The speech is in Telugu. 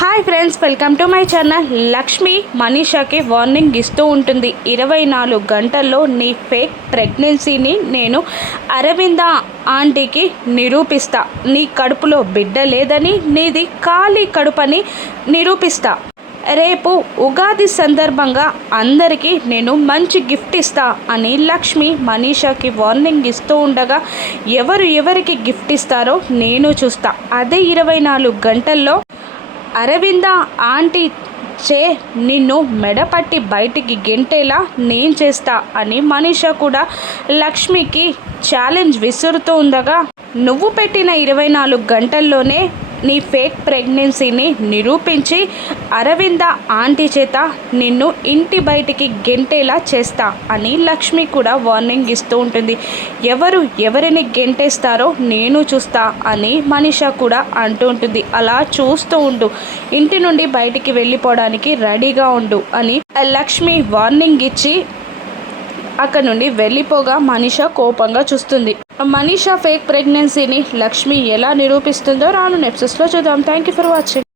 Hi friends welcome to my channel. Lakshmi మనీషాకి warning ఇస్తూ ఉంటుంది. ఇరవై నాలుగు గంటల్లో నీ ఫేక్ ప్రెగ్నెన్సీని నేను అరవింద ఆంటీకి నిరూపిస్తా. నీ కడుపులో బిడ్డ లేదని నీది ఖాళీ కడుపని నిరూపిస్తా. రేపు ఉగాది సందర్భంగా అందరికీ నేను మంచి గిఫ్ట్ ఇస్తా అని లక్ష్మి మనీషాకి వార్నింగ్ ఇస్తూ ఉండగా ఎవరు ఎవరికి గిఫ్ట్ ఇస్తారో నేను చూస్తా. అదే ఇరవై నాలుగు గంటల్లో అరవింద ఆంటీ చే నిన్ను మెడపట్టి బయటికి గెంటేలా నేను చేస్తా అని మనీష కూడా లక్ష్మికి ఛాలెంజ్ విసురుతూ ఉండగా నువ్వు పెట్టిన ఇరవై నాలుగు గంటల్లోనే నీ ఫేక్ ప్రెగ్నెన్సీని నిరూపించి అరవింద ఆంటీ చేత నిన్ను ఇంటి బయటికి గెంటేలా చేస్తా అని లక్ష్మి కూడా వార్నింగ్ ఇస్తూ ఉంటుంది. ఎవరు ఎవరిని గెంటేస్తారో నేను చూస్తా అని మనిష కూడా అంటూ ఉంటుంది. అలా చూస్తూ ఉండు. ఇంటి నుండి బయటికి వెళ్ళిపోవడానికి రెడీగా ఉండు అని లక్ష్మి వార్నింగ్ ఇచ్చి అక్కడ నుండి వెళ్ళిపోగా మనిష కోపంగా చూస్తుంది. మనీషా ఫేక్ ప్రెగ్నెన్సీని లక్ష్మి ఎలా నిరూపిస్తుందో రాను నెప్సెస్లో చూద్దాం. Thank you for watching